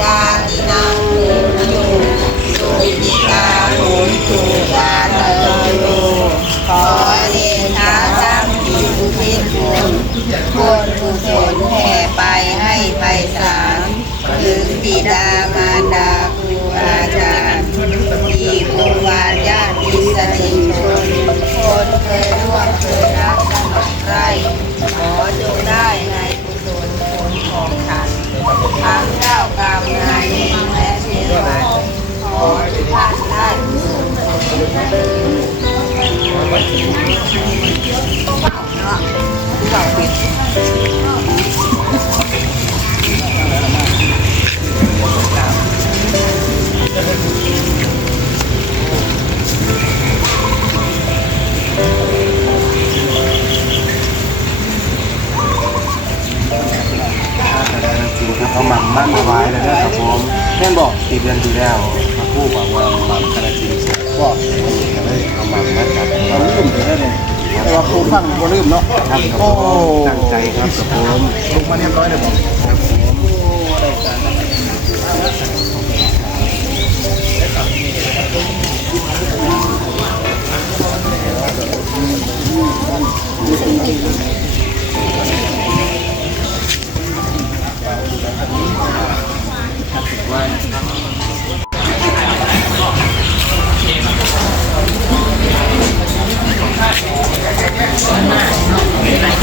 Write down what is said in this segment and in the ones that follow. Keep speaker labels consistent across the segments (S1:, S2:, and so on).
S1: ยาตินังโหโยสุจิตาโหตุวาตโยขอเดชะตั้งจิตอุทิศบุญบุญกุศลแผ่ไปให้ไปสารถึงบิดามารดาครูอาจารย์มีครูวาญาติสนิทชนคนเคยร่วมเคยรักสมัครใครขอจงได้ในกุศลผลของฉันทั้งเจ้ากรรมนายเวรและ เทวดาขานได้กุศลผลเดิน
S2: เขาหมั่นมั่นไว้เลยนะครับผม แม่นบอกติดเดือนที่แล้วพระผู้บอกว่าหมั่นกระจิงเสร็จก็เลยเอามั่นมาจัดเราลืมไปแล้วเนี่ยแต่ว่าผู้ฟังบ่ลืมเนาะครับโอ้ตั้งใจครับกับผมลงมาเรียบร้อยเลยบอกครับผม
S3: 喂，你。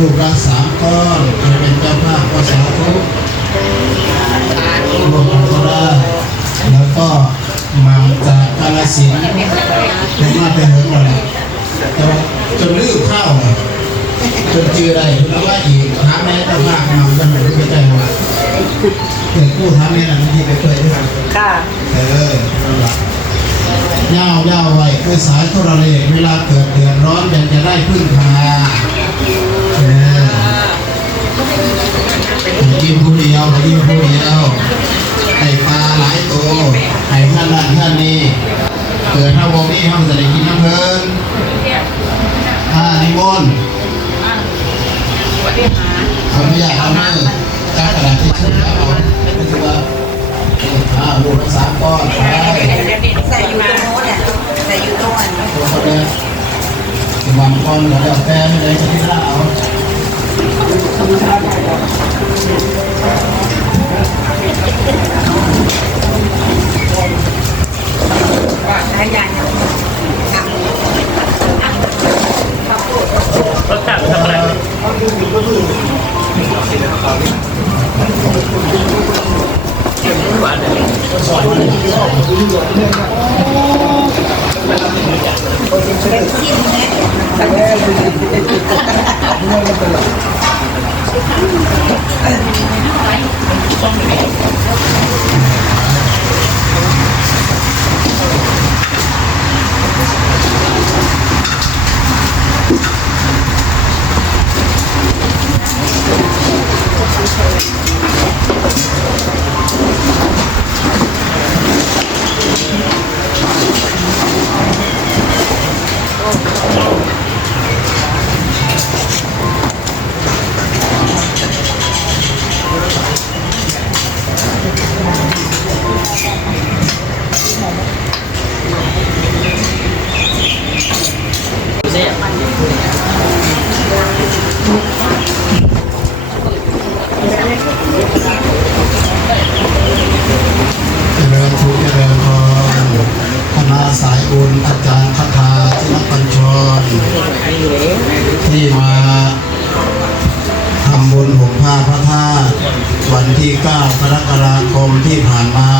S3: รเป็นเจ้าภาพก็สาธุรวมกันก็ได้แล้วก็มาจากกาลสินธุ์เป็นมาเป็นเหิงเลยแต่ว่าจนลืมข้าวอะจนจือได้แล้วว่าอีกถามแม่เจ้าภาพมาจะหนูไปใจว่าเกิดกู้ถามแม่หลังที่ไปเคยด้วยกัน
S1: ค่ะ
S3: เออนั่นล่ะย่าวย่าวไว้คือสายโทรเลขเวลาเกิดเดือดร้อนยังจะได้พึ่งพาเออ กินผู้เดียวกินผู้เดียวไข่ปลาหลายตัวไข่ท่านนั้นท่านนี้เกิดถ้าวงนี้ห้องจะได้กินน้ำเพลินอ่านิมนต์เอาไม่อยากเอามือจ้ากระดาษที่ชุดเอาไม่ใช่ว่าอ่าลูกละสามก้อนไป
S1: ใส่อยู่ตรงโน้นอะใส่อยู่ตรงอันนี้
S3: ตัวเขาเลยบางคนเราจะแปลไม่ได้ใช้เหล้า
S1: ได้ยังทำ
S4: รสจัดทำอะไร
S3: เ Thank you. เจริญทุกเจริญพรคณะสายบุญอจารย์าถาชนปัญชรที่มาทำบุญหกผ้าพระธาวันที่ 9 กรกฎาคมที่ผ่านมา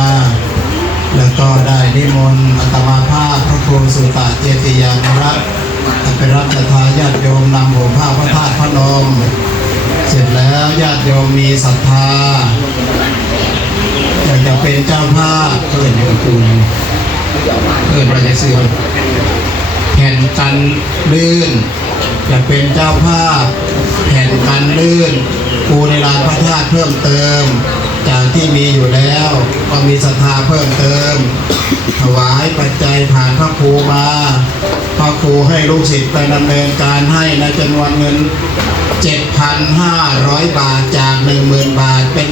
S3: แล้วก็ได้นิมนต์อัตมาภาพพระครูสุตะเจติยานรัตน์ปรัตถาญาติโยมนำหกผ้าพระธาตุพระนม โยมมีศรัทธาอยากจะเป็นเจ้าภาพเพื่อนในประตูเพื่อนเราจะซื้อแผ่นกันลื่นอยากเป็นเจ้าภาพแผ่นกันลื่นปูในลานพระธาตุเพิ่มเติม จากที่มีอยู่แล้ว ก็มีศรัทธาเพิ่มเติม ถวายปัจจัยผ่านพระครูมาพระครูให้ลูกศิษย์ไปดำเนินการให้ในจำนวนเงิน 7,500 บาทจาก 10,000 บาทเป็น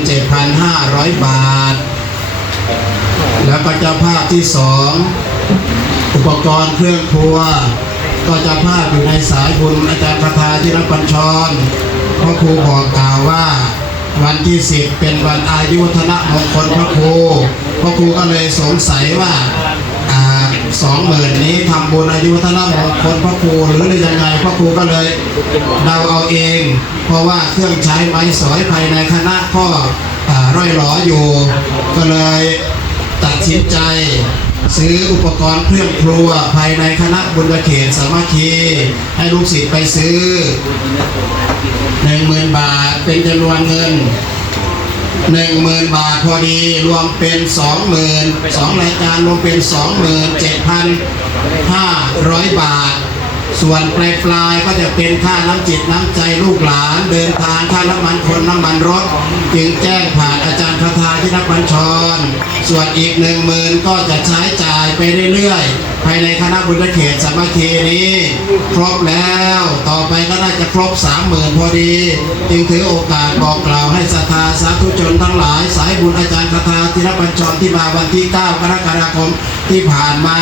S3: 7,500 บาท แล้วก็เจ้าภาพที่สองอุปกรณ์เครื่องครัว ก็จ้าภาพอยู่ในสายบุญอาจารย์คาถาที่รับปัญชรพระครูบอกกล่าวว่า วันที่สิบเป็นวันอายุธนมงคลพระครูพระครูก็เลยสงสัยว่าสองหมื่นนี้ทำบุญอายุธนมงคลพระครูหรือยังไงพระครูก็เลยเดาเอาเอง เพราะว่าเครื่องใช้ไม้สอยภายในคณะก็อ่าร่อยหลออยู่ ก็เลยตัดสินใจ ซื้ออุปกรณ์เครื่องครัวภายในคณะบุญเขตสามัคคี ให้ลูกศิษย์ไปซื้อหนึ่งหมื่นบาทเป็นจำนวนเงินหนึ่งหมื่นบาทพอดีรวมเป็นสองหมื่นสองรายการรวมเป็นสองหมื่นเจ็ดพันห้าร้อยบาท ส่วนปลายปลายก็จะเป็นค่าน้ำจิตน้ำใจลูกหลาน เดินทางค่าน้ำมันคนน้ำมันรถ จึงแจ้งผ่านอาจารย์คาถาที่นักบัญชร ส่วนอีกหนึ่งหมื่นก็จะใช้จ่ายไปเรื่อยๆ ภายในคณะบุญเขตสามัคคีนี้ ครบแล้ว ต่อไปก็น่าจะครบสามหมื่นพอดี จึงถือโอกาสบอกกล่าวให้ศรัทธาสาธุชนทั้งหลาย สายบุญอาจารย์คาถาที่นักบัญชรที่มาวันที่ 9 กรกฎาคม ที่ผ่านมา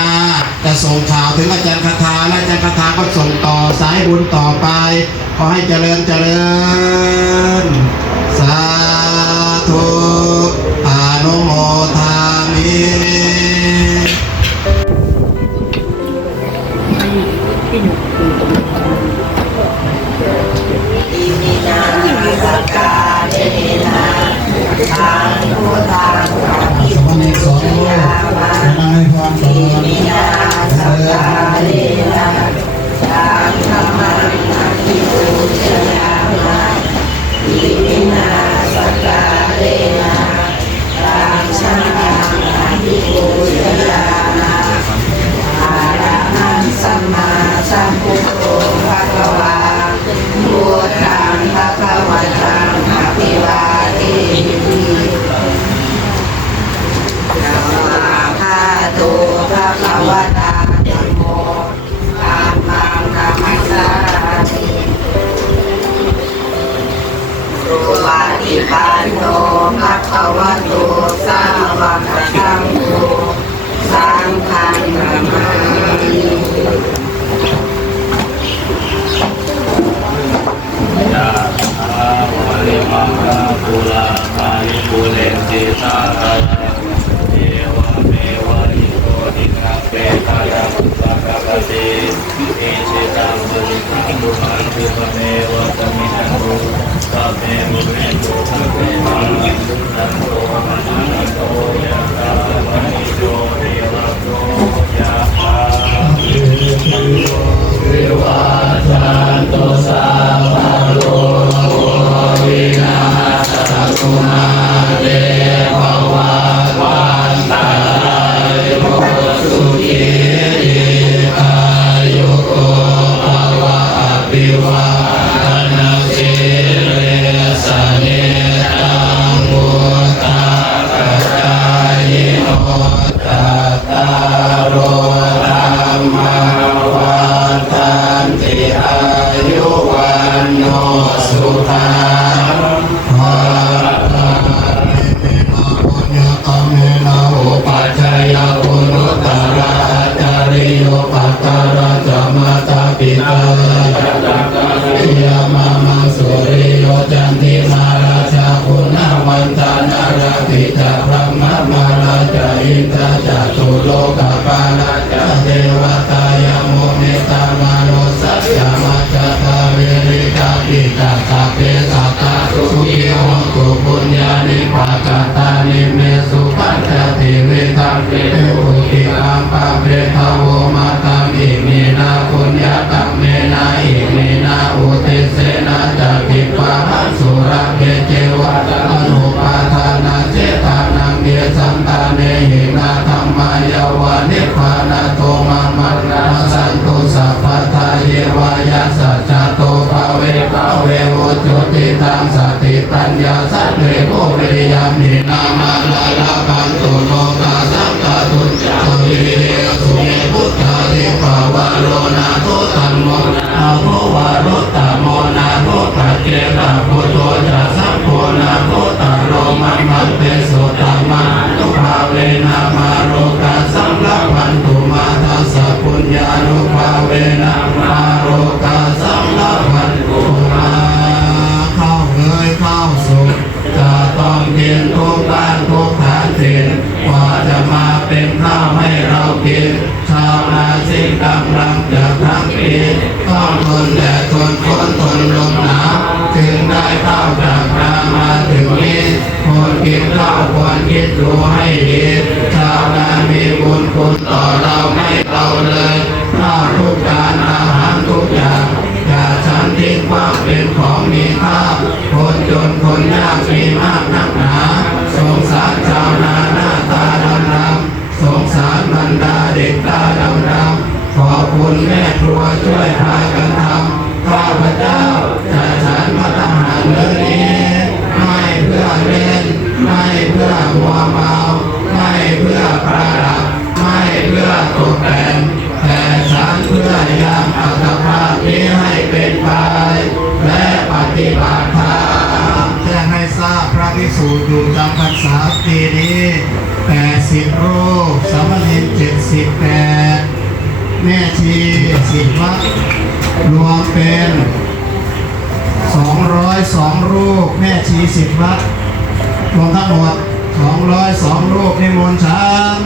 S3: แต่ส่งข่าวถึงอาจารย์คาถาและอาจารย์คาถาก็ส่งต่อสายบุญต่อไป ขอให้เจริญเจริญ สาธุอานุโมทามิ
S1: อิมินาสกาเดนะทางพุทธา
S3: วะริวังราปุ
S1: ราภาริปุเรนติสาคาเอวะเมวะอิโตทินังเปตายัตุสังกปะติเอชิตังสุริตังตุมังคิปะเมวะตมินันตุสัพเพมุเรนตุสัพเพมานันโตมะนันโตยะตาวะนิโยเทวะโตยะตาย อายุวันโนสุขังภาลังเป็นปุญญก
S4: รมเนาอุปัจจยุรุตระจาริโยปัตตระจัมาตาปิตาิยมามสุริโยจันทิมาราชคุณวันตานาราติตาระมมาราชินทาจัตุโลกาปาราจเทวตา พาณโตมามันนาสันตุสัพพทาเยวา
S3: ยัสจโตภาเวภาเววุจุติตังสติปัญญาสัตเวโกริยามินามาลาลาปันตุโลกาสัพพตุจจวิเรสุเมพุทธาเทปาวาโรนาโตตันโมนาโมวารุตตโมนาโมปะเกระพุทโธจะสัพโพนาโตตโรมัมมัตเตโสตตมาตุภาเวนา ปุญญานุภาเวนามาโรกาสังลพันตุมาเข้าเงยเข้าสุขจะต้องเรียนทุกบ้านทุกฐานถิ่นกว่าจะมาเป็นข้าวให้เรากินชาวนาสิ้นกำลังจะทั้งปีต้องทนแดดทนฝนทนลมหนาวถึงได้ข้าวจากนามาถึงนี้คนกินข้าวควรคิดดูให้ดีชาวนามีบุญคุณต่อเราไม่เราเลย ข้าวทุกจานอาหารทุกอย่างอย่าฉันทิ้งความเป็นของมีค่าคนจนคนยากมีมากนักหนาสงสารชาวนาหน้าตาดำดำสงสารบรรดาเด็กตาดำดำขอบคุณแม่ครัวช่วยพากันทำข้าพเจ้าจะฉันมาทหารเรื่องนี้ไม่เพื่อเล่นไม่เพื่อมัวเมา สูตรอยู่จำพรรษาปีนี้แปดสิบรูสามเณรเจ็ดสิบแปดแม่ชีสิบวัดรวมเป็นสองร้อยสองรูแม่ชีสิบวัดรวมทั้งหมดสองร้อยสองรูในิมนต์ช้าง